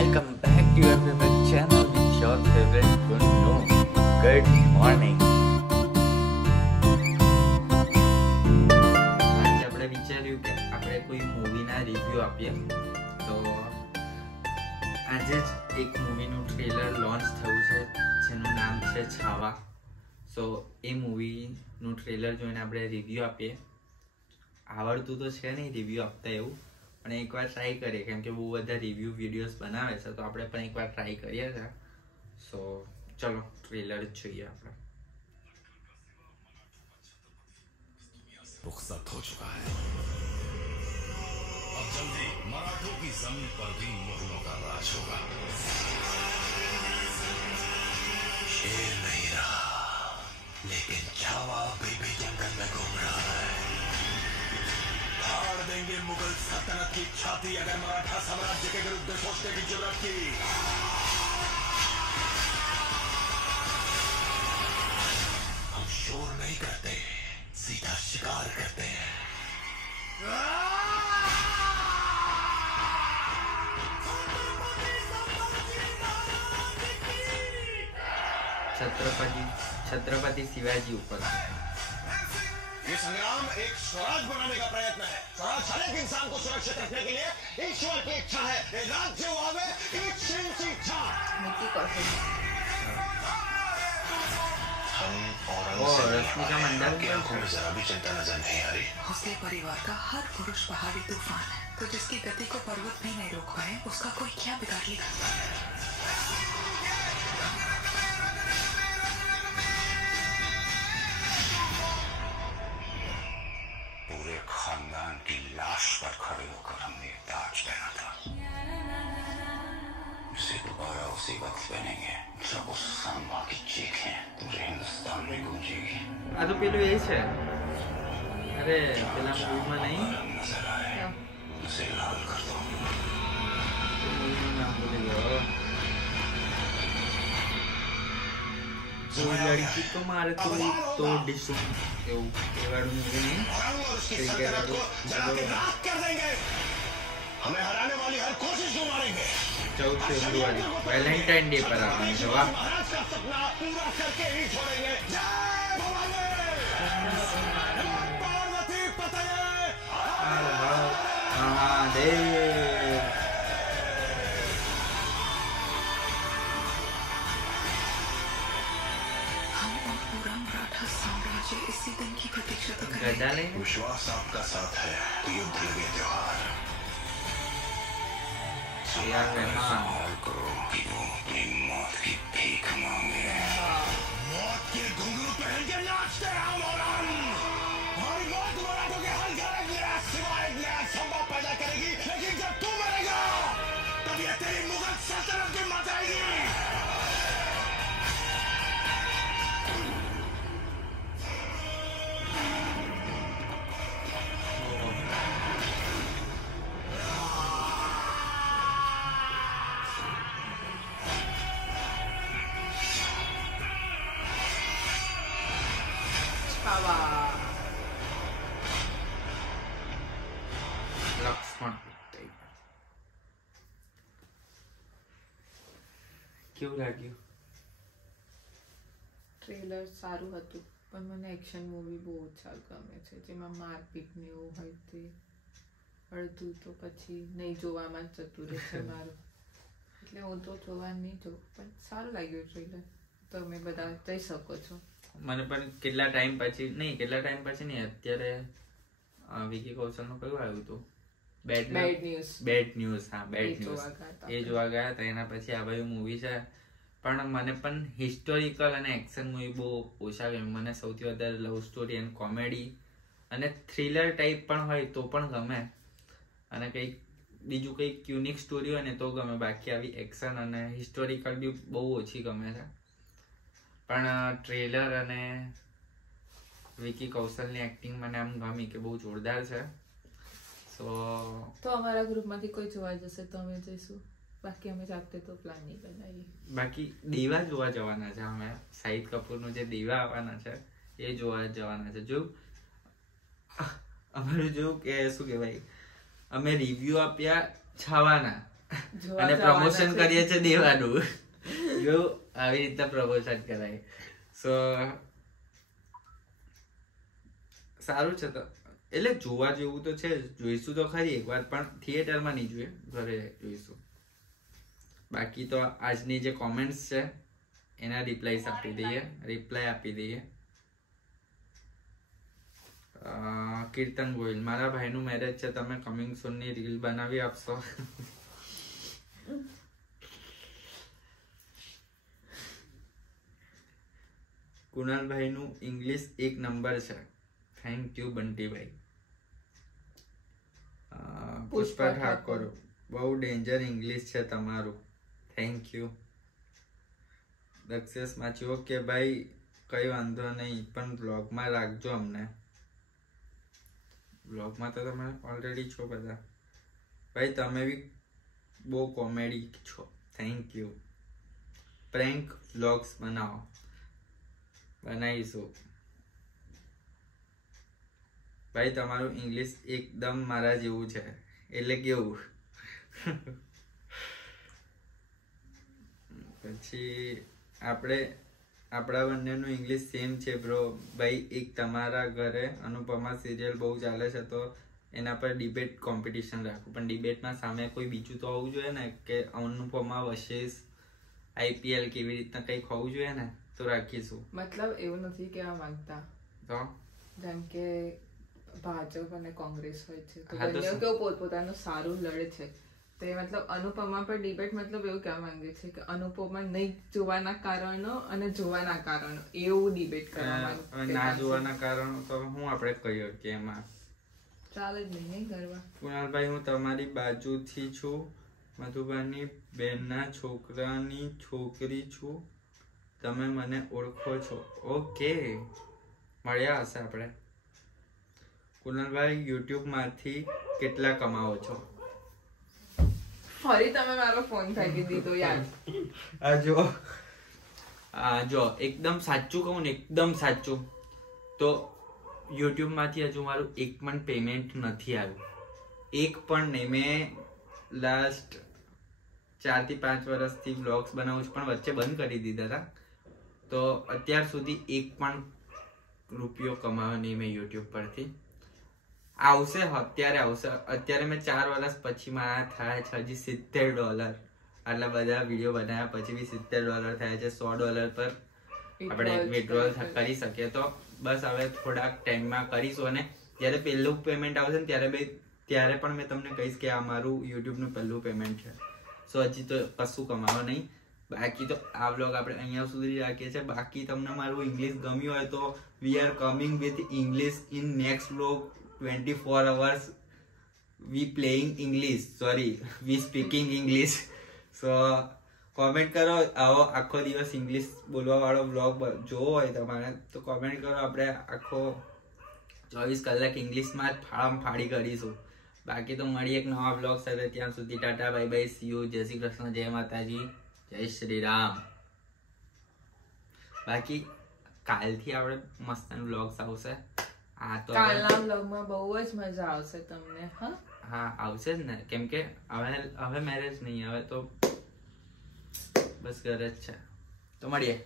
welcome back to your favorite channel with your favorite Gunnu. Good morning. આજે આપણે વિચાર્યું કે આપણે કોઈ મૂવીના રિવ્યુ આપીએ તો આજે જ એક મૂવીનું ટ્રેલર લોન્ચ થયું છે જેનું નામ છે છાવા. સો એ મૂવીનું ટ્રેલર જોઈને આપણે રિવ્યુ આપીએ. આવડતું તો છે નહીં રિવ્યુ આપતા એવું, પણ એકવાર ટ્રાય કરીએ કેમ કે બહુ બધા રિવ્યુ વિડીયોઝ બનાવે છે તો આપણે પણ એકવાર ટ્રાય કરીએ છીએ. સો ચલો ટ્રેલર જોઈએ આપણે. रुखसत हो चुका है, अब जल्दी मराठों की जमीन पर भी मुगलों का राज होगा. शेर नहीं रहा, लेकिन छावा अभी भी जंगल में घूम रहा है. फाड़ देंगे मुगल सल्तनत की छाती अगर मराठा साम्राज्य के विरुद्ध सोचने की जरूरत की. हम शोर नहीं करते, सीधा शिकार करते हैं. छत्रपति शिवाजी ऊपर ये संग्राम एक स्वराज बनाने का प्रयत्न है. स्वराज हर एक इंसान को सुरक्षित रखने के लिए ईश्वर की इच्छा है. ये राज्य आवे एक शिव की इच्छा. हम रश्मिका मंदाना की आंखों में जरा भी चिंता नजर नहीं आ रही. उसके परिवार का हर पुरुष पहाड़ी तूफान है, तो जिसकी गति को पर्वत भी नहीं रोक पाए उसका कोई क्या बिगाड़ लेगा. पूरे खानदान की लाश पर खड़े होकर हमने ताज पहना था. इसे दोबारा उसी वक्त पहनेंगे जब उस सांबा की चीखें पूरे हिंदुस्तान में गूंजेगी. આ તો પેલું એ છે, અરે પેલા મૂવીમાં નહીં नजर आए उसे लाल कर दो. મૂવીનું નામ ભૂલી ગયો. કોઈ લડકી તો મારે તો ડિશું એવું એ વાળું મૂવી નહીં. और उसकी सल्तनत को जला के राख कर देंगे. हमें हराने वाली हर कोशिश को मारेंगे. 14 फेब्रुआरी वेलेंटाइन डे पर આવવાનું છે. વાહ, महाराज का सपना पूरा करके ही छोड़ेंगे. जय भवानी. पार्वती पतये. મહાદેવ. हम और पूरा मराठा साम्राज्य इसी दिन की प्रतीक्षा तो करें. ગદા લઈને विश्वास आपका साथ है तो युद्ध लगे त्योहार. यार रहमान. संभाल करो कि वो अपनी मौत की भीख मांगे. मौत के घुंघरू पहन के नाचते हैं हम और हम. हमारी मौत मराठों के हर घर एक नया सिवाय एक नया संभव पैदा करेगी. लेकिन जब तू मरेगा तब ये तेरी मुगल सल्तनत की मच आएगी. લક્ષ્મણ કેવું લાગ્યું? ટ્રેલર સારું હતું પણ મને એક્શન મૂવી બહુ ઓછા ગમે છે, જેમાં મારપીટ ને એવું હોય તે અડધું તો પછી નહીં જોવામાં જ જતું રહે છે મારું, એટલે હું તો જોવા નહીં જોઉં. પણ સારું લાગ્યું ટ્રેલર, તમે બધા જઈ શકો છો. મને પણ કેટલા ટાઈમ પછી નહીં અત્યારે વિકી કૌશલનું કયું આવ્યું હતું? Bad news. હા, બેડ ન્યૂઝ એ જોવા ગયા હતા. એના પછી આ બધું મૂવી છે, પણ મને પણ હિસ્ટોરિકલ અને એક્શન મૂવી બહુ ઓછા ગમે. મને સૌથી વધારે લવ સ્ટોરી અને કોમેડી અને થ્રિલર ટાઈપ પણ હોય તો પણ ગમે, અને કંઈક બીજું કંઈક યુનિક સ્ટોરી હોય ને તો ગમે. બાકી આવી એક્શન અને હિસ્ટોરિકલ બી બહુ ઓછી ગમે છે. પણ ટ્રેલર અને વિકી કૌશલની એક્ટિંગ મને આમ ગમી કે બહુ જોરદાર છે. તો અમારા ગ્રુપમાંથી કોઈ જોવા જશે તો અમે જઈશું, બાકી અમે જાતે તો પ્લાન નહીં બનાવીએ. બાકી દીવા જોવા જવાના છે અમે. શાહિદ કપૂરનું જે દીવા આવવાના છે એ જોવા જવાના છે. જો અમારું જો કે શું કહેવાય, અમે રિવ્યુ આપ્યા છાવાના અને પ્રમોશન કરીએ છે દેવાનું. જો આવી રીતે પ્રમોશન કરાય. સો સારું છે. તો એટલે જોવા જેવું તો છે, જોઈશું તો ખરી એકવાર, પણ થિયેટરમાં નહીં જોઈએ, ઘરે જોઈશું. બાકી તો આજની જે કોમેન્ટ્સ છે એના રિપ્લાય આપી દઈએ. કીર્તન ગોયલ, મારા ભાઈનું મેરેજ છે, તમે કમિંગ સૂન ની રીલ બનાવી આપશો? કુણાલભાઈનું ઇંગ્લિશ 1 નંબર છે. થેન્ક યુ બંટીભાઈ. પુષ્પા ઠાકોર, બહુ ડેન્જર ઇંગ્લિશ છે તમારું. Thank you. Dakshesh Machhi, okay ભાઈ કઈ વાંધો નહીં, પણ બ્લોગમાં રાખજો અમને. બ્લોગમાં તો તમે ઓલરેડી છો બધા. ભાઈ તમે બી બહુ કોમેડી છો. Thank you. પ્રેન્ક વ્લોગ્સ બનાવીશું. ભાઈ તમારું ઇંગ્લિશ એકદમ મારા જેવું છે. એટલે કેવું? પછી આપણા બંનેનું ઇંગ્લિશ સેમ છે બ્રો. ભાઈ એક તમારા ઘરે અનુપમા સિરિયલ બહુ ચાલે છે, તો એના પર ડિબેટ કોમ્પિટિશન રાખું, પણ ડિબેટમાં સામે કોઈ બીજું તો હોવું જોઈએ ને, કે અનુપમા વર્સિસ IPL કેવી રીતના કંઈક હોવું જોઈએ ને, તો રાખીશું. મતલબ એવું નથી કેવા માંગતા તો જેમ કે ભાજપ અને કોંગ્રેસ હોય છે, તો બંને કેવું પોતપોતાનું સારું લડે છે, તો એ મતલબ અનુપમા પર ડિબેટ મતલબ એવું કહેવા માંગે છે કે અનુપમા નહીં જોવાના કારણો અને જોવાના કારણો એવું ડિબેટ કરવા માંગે. ના જોવાના કારણો તો હું આપણે કહીએ કે એમાં ચાલે જ નહીં કરવા. કુણાલભાઈ, હું તમારી બાજુથી છું, મધુબાની બેનના છોકરાની છોકરી છું, તમે મને ઓળખો છો? ઓકે, મળ્યા હશે આપણે. કુણાલભાઈ, યુટ્યુબ માંથી કેટલા કમાવો છો? ફરી તમે મારો ફોન ફેંકી દીધો યાર. જો એકદમ સાચું કહું ને, એકદમ સાચું, તો યુટ્યુબ માંથી હજુ મારું એક પણ પેમેન્ટ નથી આવ્યું. એક પણ નહીં. મેં લાસ્ટ 4 થી 5 વર્ષથી બ્લોગ્સ બનાવું છું, પણ વચ્ચે બંધ કરી દીધા હતા. તો અત્યાર સુધી એક પણ રૂપિયો કમાયો નહીં મેં યુટ્યુબ પરથી. આવશે, અત્યારે આવશે. અત્યારે મેં 4 વર્ષ પછી મારા થયા છે હજી $70. આટલા બધા વિડીયો બનાવ્યા પછી બી $70 થયા છે. $100 પર આપણે વિડ્રોલ કરી શકીએ. તો બસ હવે થોડાક ટાઈમમાં કરીશું, અને જ્યારે પહેલું પેમેન્ટ આવશે ને ત્યારે પણ મેં તમને કહીશ કે આ મારું યુટ્યુબનું પહેલું પેમેન્ટ છે. સો હજી તો કશું કમાવા નહીં. બાકી તો આ વ્લોગ આપણે અહીંયા સુધી રાખીએ છીએ. બાકી તમને મારું ઇંગ્લિશ ગમ્યું હોય તો we are coming with English in next vlog. 24 hours we playing English, we speaking English. So comment કરો, આવો આખો દિવસ ઇંગ્લિશ બોલવા વાળો વ્લોગ જોવો હોય તમારે તો કોમેન્ટ કરો. આપણે આખો 24 કલાક ઇંગ્લિશમાં જ ફાડી કરીશું. બાકી તો મળીએ એક નવા વ્લોગ સાથે. ત્યાં સુધી Tata, bye bye, C you, જય શ્રી કૃષ્ણ, જય માતાજી, જય શ્રી રામ. બાકી કાલથી આપણે મસ્ત વ્લોગ્સ આવશે. કાલના વ્લોગમાં બહુ જ મજા આવશે તમને. હા આવશે જ ને, કેમ કે હવે મેરેજ નહીં, હવે તો બસ ઘરે જ છે. તો મળીએ.